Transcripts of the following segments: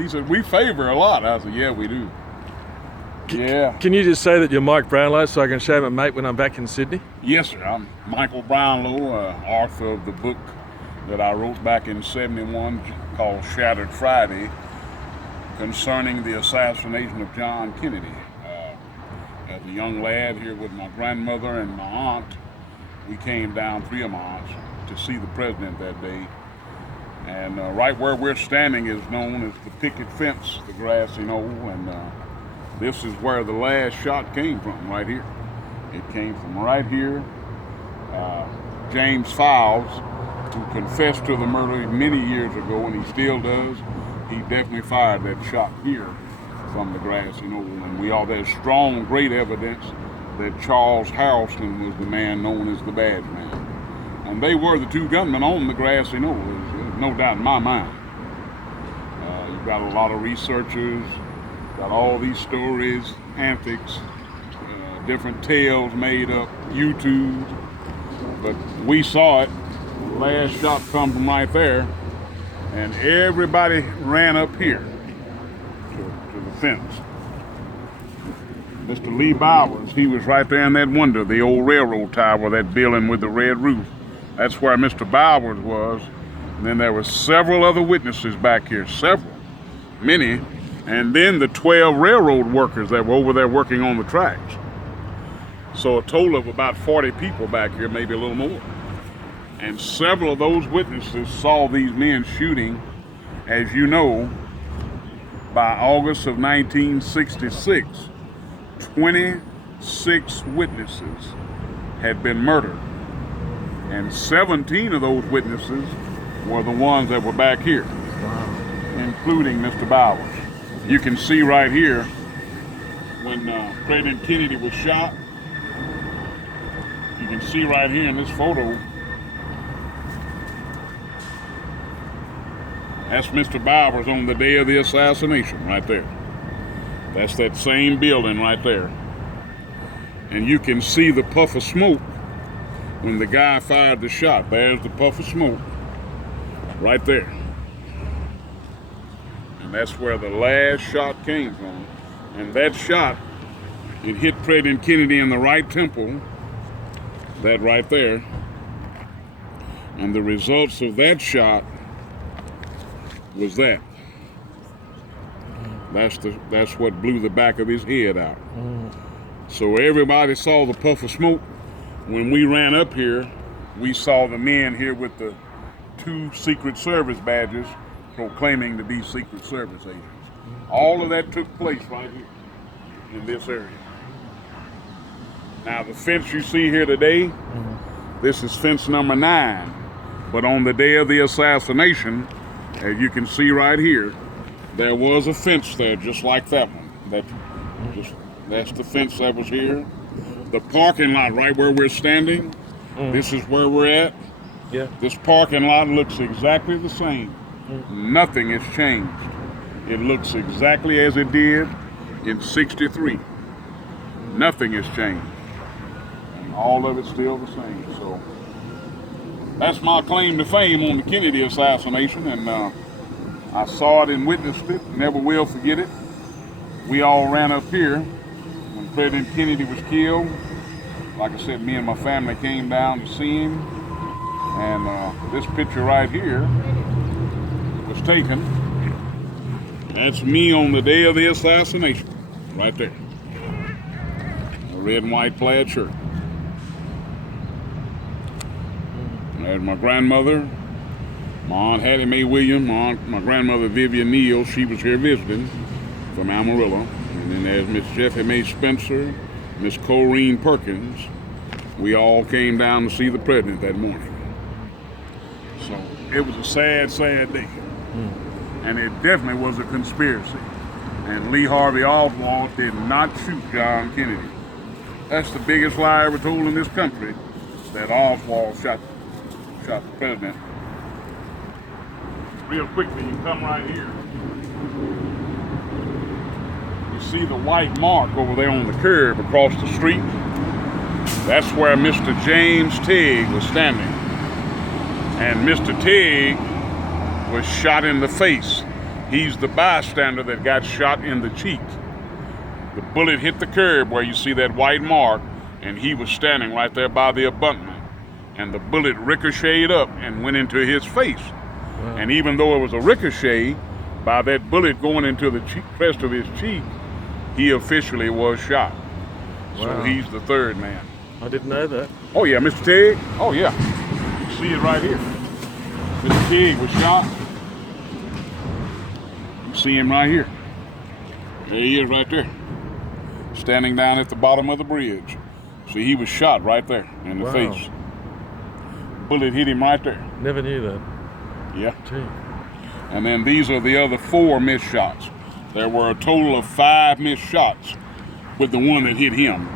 He said, we favor a lot. I said, yeah, we do. Yeah. Can you just say that you're Mike Brownlow so I can show my mate when I'm back in Sydney? Yes, sir. I'm Michael Brownlow, author of the book that I wrote back in '71 called Shattered Friday, concerning the assassination of John Kennedy. As a young lad here with my grandmother and my aunt, we came down, 3 of my aunts, to see the president that day. And right where we're standing is known as the picket fence, the grassy-knoll, and this is where the last shot came from, right here. It came from right here. James Files, who confessed to the murder many years ago, and he still does, he definitely fired that shot here from the grassy-knoll. And there's strong, great evidence that Charles Harrelson was the man known as the Bad Man. And they were the 2 gunmen on the grassy-knoll. There's no doubt in my mind. You've got a lot of researchers, got all these stories, antics, different tales made up, YouTube. But we saw it. The last shot come from right there, and everybody ran up here to the fence. Mr. Lee Bowers, he was right there in that window, the old railroad tower, that building with the red roof. That's where Mr. Bowers was. And then there were several other witnesses back here, many. And then the 12 railroad workers that were over there working on the tracks. So a total of about 40 people back here, maybe a little more. And several of those witnesses saw these men shooting. As you know, by August of 1966, 26 witnesses had been murdered. And 17 of those witnesses were the ones that were back here, including Mr. Bowers. You can see right here when President Kennedy was shot. You can see right here in this photo, that's Mr. Bowers on the day of the assassination right there. That's that same building right there. And you can see the puff of smoke when the guy fired the shot. There's the puff of smoke right there. And that's where the last shot came from. And that shot, it hit President Kennedy in the right temple, that right there. And the results of that shot was that. That's what blew the back of his head out. So everybody saw the puff of smoke. When we ran up here, we saw the men here with the 2 Secret Service badges proclaiming to be Secret Service agents. All of that took place right here in this area. Now the fence you see here today, this is fence number 9. But on the day of the assassination, as you can see right here, there was a fence there just like that one. That's the fence that was here. The parking lot right where we're standing, this is where we're at. Yeah. This parking lot looks exactly the same. Nothing has changed. It looks exactly as it did in '63. Nothing has changed. And all of it's still the same. So that's my claim to fame on the Kennedy assassination. And I saw it and witnessed it. Never will forget it. We all ran up here when President Kennedy was killed. Like I said, me and my family came down to see him. And this picture right here was taken. That's me on the day of the assassination, right there. A red and white plaid shirt. There's my grandmother, my Aunt Hattie Mae Williams, my grandmother Vivian Neal, she was here visiting from Amarillo. And then there's Miss Jeffy Mae Spencer, Miss Corrine Perkins. We all came down to see the president that morning. So it was a sad, sad day. And it definitely was a conspiracy. And Lee-Harvey-Oswald did not shoot John Kennedy. That's the biggest lie ever told in this country, that Oswald shot the president. Real quickly, you come right here. You see the white mark over there on the curb across the street? That's where Mr. James Teague was standing. And Mr. Teague was shot in the face He's the bystander that got shot in the cheek. The bullet hit the curb where you see that white mark, and he was standing right there by the abutment. And the bullet ricocheted up and went into his face. Wow. And even though it was a ricochet, by that bullet going into the crest of his cheek, he officially was shot. So Wow. he's the third man. I didn't know that. Oh yeah, Mr. Tig? Oh yeah. You see it right here. Mr. Tig was shot. You see him right here. There he is right there. Standing down at the bottom of the bridge. See, he was shot right there in the Wow. face. Bullet hit him right there. Never knew that. Yeah. Gee. And then these are the other 4 missed shots. There were a total of 5 missed shots with the one that hit him.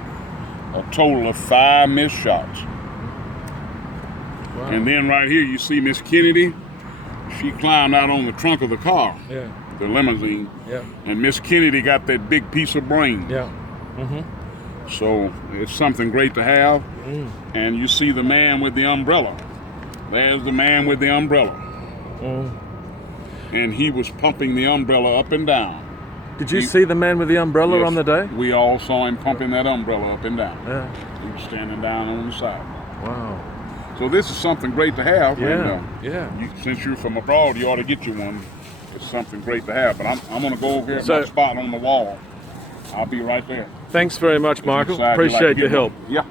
A total of 5 missed shots. Wow. And then right here you see Miss Kennedy. She climbed out on the trunk of the car, Yeah. the limousine, Yeah. and Miss Kennedy got that big piece of brain. Yeah. Mm-hmm. So it's something great to have. Mm. And you see the man with the umbrella. There's the man with the umbrella. Mm. And he was pumping the umbrella up and down. Did you see the man with the umbrella Yes, on the day? We all saw him pumping that umbrella up and down. Yeah. He was standing down on the side. Wow. So this is something great to have. Yeah. And, Yeah. since you're from abroad, you ought to get you one. It's something great to have. But I'm going to go over here at So- my spot on the wall. I'll be right there. Thanks very much, Michael. Inside, we like Appreciate to your get help. one. Yeah.